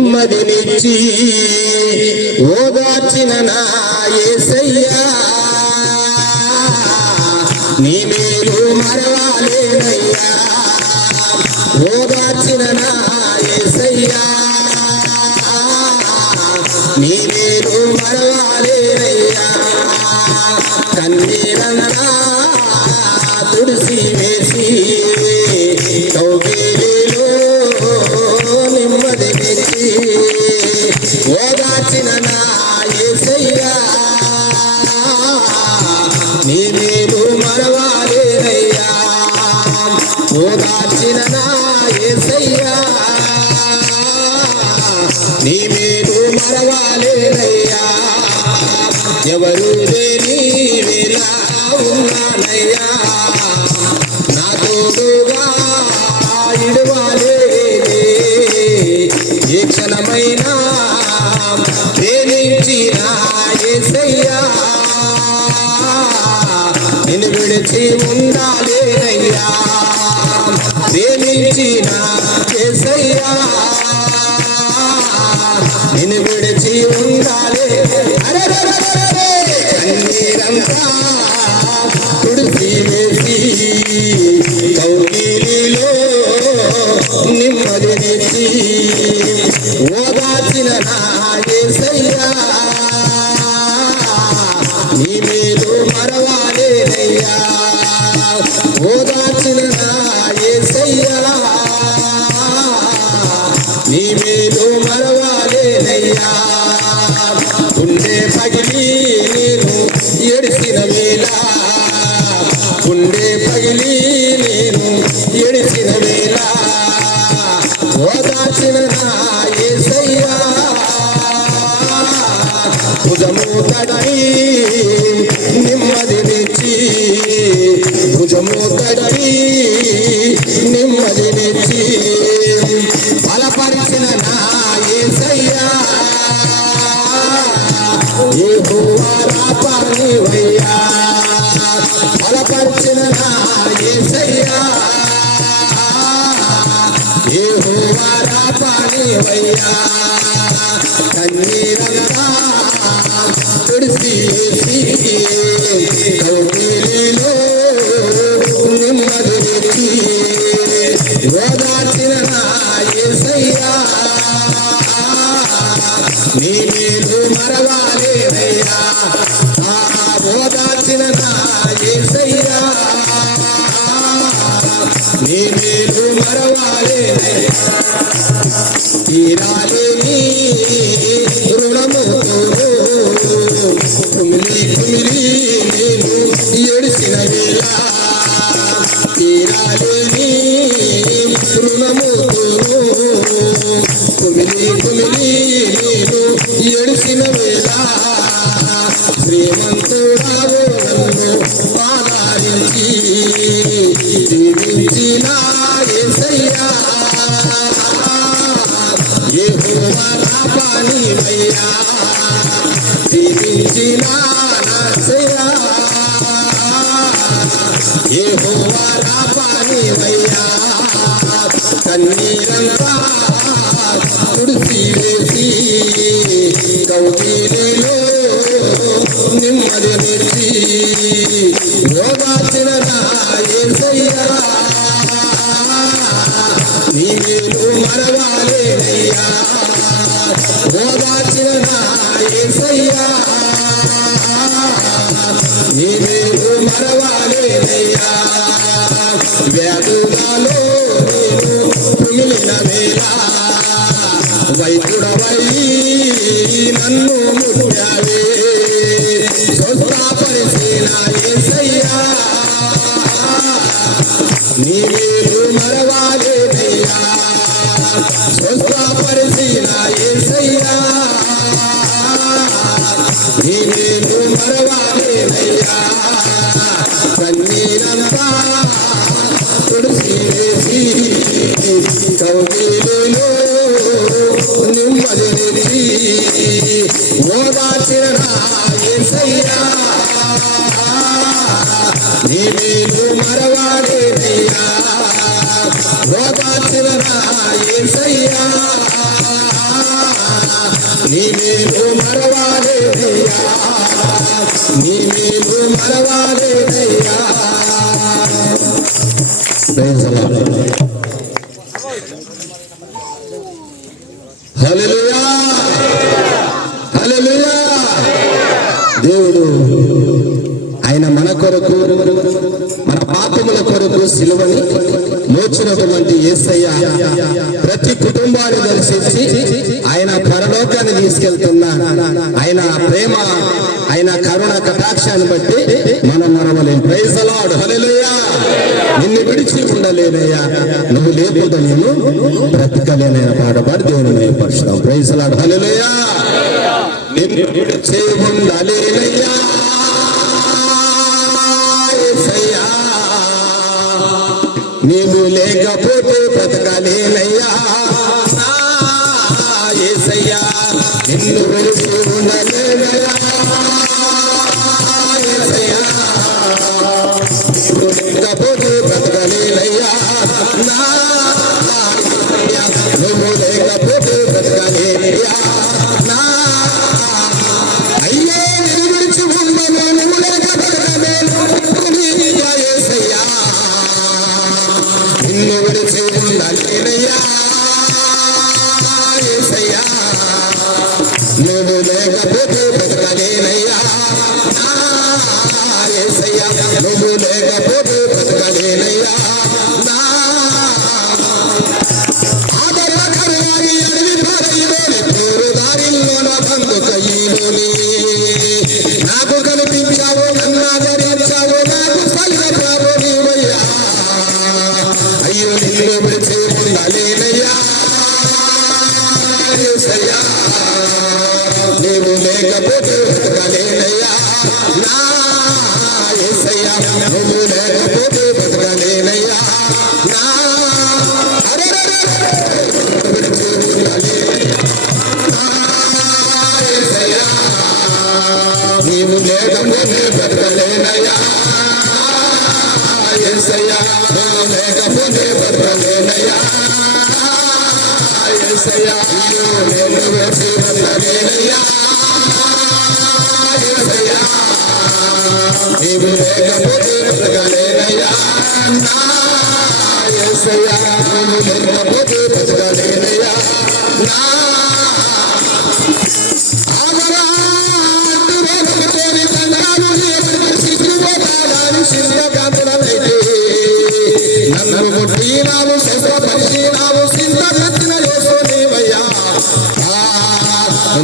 నెమ్మదినిచ్చి ఓదార్చిన నా యేసయ్యా నీ మేలు మరవాలేనయ్యా ఓదార్చిన నా యేసయ్యా నీ మేలు మరవాలేనయ్యా కన్నీరంతా తుడిసి వేసి కౌగిలిలో నెమ్మదినిచ్చి ఓదార్చిన నా యేసయ్యా నీ మేలు మరవాలేనయ్యా ఓదార్చిన నా యేసయ్యా నీ మేలు మరవాలేనయ్యా ఎవరు లేని వేళ ఉన్నానయ్యా నా తోడుగా ఇడవాలేనే ఏ క్షణమైనా ప్రేమించిన యేసయ్యా నిన్ను విడిచి ఉండాలేనయ్యా ప్రేమించిన యేసయ్యా నిన్ను విడిచి ఉండాలే కన్నీరంతా తుడిసి వేసి కౌగిలిలో నెమ్మదినిచ్చి ఓదార్చిన నా యేసయ్యా నీ మేలు మరవాలేనయ్యా ఓదార్చిన నా యేసయ్యా నీ మేలు మరవాలేనయ్యా గుండె పగిలి నేను ఎడిసిన వేళ గుండె పగిలి నేను ఎడిసిన వేళ ఓదార్చిన నా యేసయ్యా భుజము తడి నెమ్మదినిచ్చి భుజము తడి నెమ్మదినిచ్చి బలపరిచిన నా యేసయ్యా యెహోవా రాఫా నీవయ్యా బలపరిచిన నా యేసయ్యా యెహోవా రాఫా నీవయ్యా కన్నీరంతా తుడిసి కౌగిలిలో నెమ్మదినిచ్చి ఓదార్చిన నా యేసయ్యా నీ మేలు మరవాలేనయ్యా ఓదార్చిన నా యేసయ్యా నీ మేలు మరవాలేనయ్యా తీరాలేని రుణముతో కుమిలి కుమిలి నేను ఎడిసిన వేళ తీరాలేని రుణముతో కుమిలి కుమిలి నేను ఎడిసిన వేళ శ్రీమంతుడావో నన్ను ఆదరించి దీవించిన యేసయ్యా యెహోవా రాఫా నీవయ్యా దీవించిన యేసయ్యా యెహోవా రాఫా నీవయ్యా కన్నీరంతా తుడిసి వేసి కౌగిలిలో నెమ్మదినిచ్చి ఓదార్చిన నా యేసయ్యా నీ మేలు మరవాలేనయ్యా ఓదార్చిన నా యేసయ్యా నీ మేలు మరవాలేనయ్యా వ్యాధులలో నేను కుమిలిన వేళ వైద్యుడవై నన్ను ముట్టావే స్వస్థపరిచిన యేసయ్యా నీ మేలు మరవాలేనయ్యా స్వస్థపరిచిన యేసయ్యా నీ మేలు మరవాలేనయ్యా కన్నీరంతా తుడిసి వేసి కౌగిలిలో నెమ్మదినిచ్చి ఓదార్చిన నా యేసయ్యా నీ మేలు మరవాలేనయ్యా ఓదార్చిన నా యేసయ్యా నీ మేలు మరవాలేదయ్యా, నీ మేలు మరవాలేదయ్యా. హల్లెలూయా, హల్లెలూయా. దేవుడు ఆయన మన కొరకు, మన పాపముల కొరకు సిలువని మోచినటువంటి యేసయ్య ప్రతి కుటుంబాన్ని దర్శించి ఆయన పరలోకాన్ని తీసుకెళ్తున్న ఆయన ప్రేమ, ఆయన కరుణ కటాక్షాన్ని బట్టి మనం మరవలేం. ప్రైజ్ ది లార్డ్, హల్లెలూయా. నిన్ను విడిచి ఉండలేనయ్యా, నువ్వు లేకుండా నేను బ్రతకలేనైనా పాట పాడి దేవుని మహిమపరుస్తాం. ప్రైజ్ ది లార్డ్, హల్లెలూయా. నిన్ను విడిచి ఉండలేనయ్యా యేసయ్యా, నీవు లేకపోతే బ్రతకలేనయ్యా యేసయ్యా, నిన్ను విడిచి ఉండలేనయ్యా యేసయ్యా, నీవు లేకపోతే బ్రతకలేనయ్యా నా యేసయ్యా, నువ్వు లేకపోతే బ్రతకలేనయ్యా నా అయ్యో, నిన్ను విడిచి ఉండలేను, నువ్వు లేక బ్రతకలేను యేసయ్యా, నిన్ను విడిచి ఉండలేనయ్యా యేసయ్యా, నువ్వు లేకపోతే బ్రతకలేనయ్యా నా యేసయ్యా, నువ్వు లేకపోతే బ్రతకలేనయ్యా నా ఆదరణకరవాణి అడవి పరయిలోని తోరు దారిలోన బందుకయ్యిలోని నాకు కనిపించావు, నన్ను ఆదరించావు, నాకు సైలప్రావు నీవయ్యా. అయ్యో, నిన్ను విడిచి ఉండలేనయ్యా యేసయ్యా, నీవు లేకపోతే బ్రతకలేనయ్యా నా యేసయ్యా, నువ్వు లేకపోతే బ్రతకలేనయ్యా నా విడిచి ఉండలేనయ్యా నా యేసయ్యా, నీవు లేకపోతే బ్రతకలేనయ్యా యేసయ్యా, నువ్వు లేకపోతే బ్రతకలేనయ్యా యేసయ్యా, నిన్ను విడిచి ఉండలేనయ్యా యేసయ్యా, నీవు లేకపోతే బ్రతకలేనయ్యా నా యేసయ్యా, నువ్వు లేకపోతే బ్రతకలేనయ్యా నా నన్ను ముట్టినావు, స్వస్థపరిచినావు, సింతమెత్తిన యేసువయ్యా,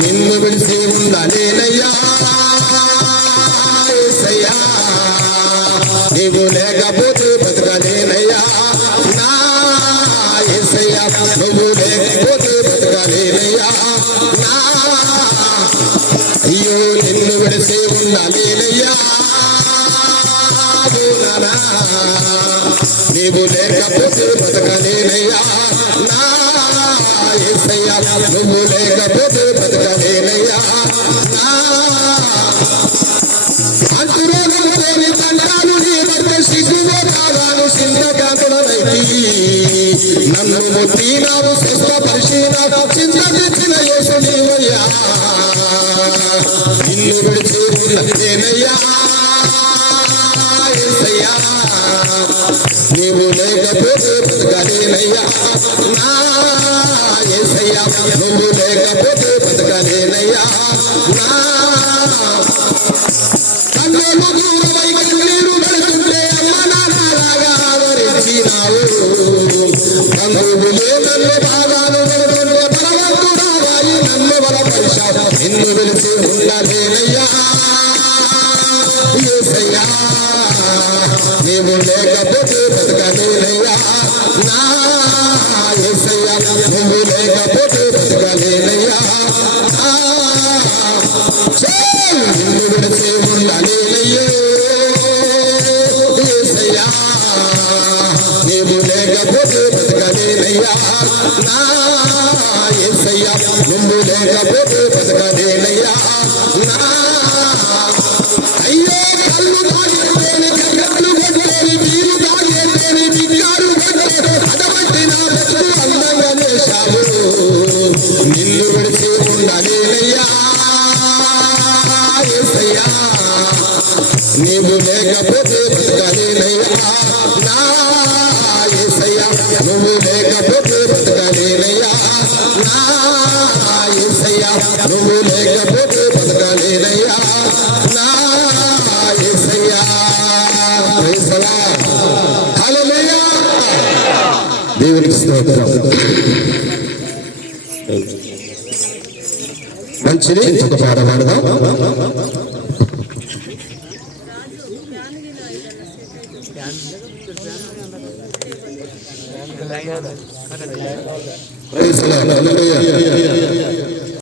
నిన్ను విడిచి ఉండలేనయ్యా యేసయ్యా, నీవు లేకపోతే బ్రతకలేనయ్యా నా యేసయ్యా, నువ్వు లేకపోతే బ్రతకలేనయ్యా నా అయ్యో, నిన్ను విడిచి ఉండలేనయ్యా నీవు లేకపోతే బ్రతకలేనయ్యా నా యేసయ్యా, నువ్వు లేకపోతే బ్రతకలేనయ్యా నా అంటురోగంలోని తండాలు నీ భర్త శిశువు కాగాను సింధకాంతుడనైతి, నన్ను ముట్టినావు, స్వస్థపరిచినావు, చింతమెత్తిన యేసు నీవయ్యా, నిన్ను విడిచి ఉండలేనయ్యా యేసయ్యా, నీవు లేకపోతే బ్రతకలేనయ్యా నా యేసయ్యా, నువ్వు లేకపోతే బ్రతకలేనయ్యా నా కన్నులు దూరమై కన్నీరు పడుతుంటే అమ్మ నాన్నలాగా ఆదరించినావు, బంధువులే నన్ను బాగాను పడుతుంటే బలవంతురావాయి నన్ను బలపరిచావు, నిన్ను విడిచి ఉండలేనయ్యా యేసయ్యా, నీవు లేకపోతే బ్రతకలేనయ్యా నా యేసయ్యా, నువ్వు లేకపోతే బ్రతకలేనయ్యా నిన్ను విడిచి ఉండలేనయ్యో యేసయ్యా, నీవు లేకపోతే బ్రతకలేనయ్యా నా యేసయ్యా, నువ్వు లేకపోతే బ్రతకలేనయ్యా నా అయ్యో, కళ్ళు తాగేని, కళ్ళు కొట్టేని, మీరు తాగేని, బిడ్డారు కొట్టేని, అటువంటి నా బ్రతుకు అందంగా చేశావు. నిన్ను విడిచి ఉండలేనయ్యా యేసయ్యా నీవు లేకపోతే బ్రతకలేనయ్యా నా యేసయ్యా నువ్వు లేకపోతే బ్రతకలేనయ్యా నా యేసయ్యా నువ్వు లేకపోతే బ్రతకలేనయ్యా నా యేసయ్యా ప్రైజ్ ది లార్డ్ హల్లెలూయా దేవునికి స్తోత్రం మంచిది ఇంకొక పాట పాడదాం ప్రైజ్ ది లార్డ్ హల్లెలూయా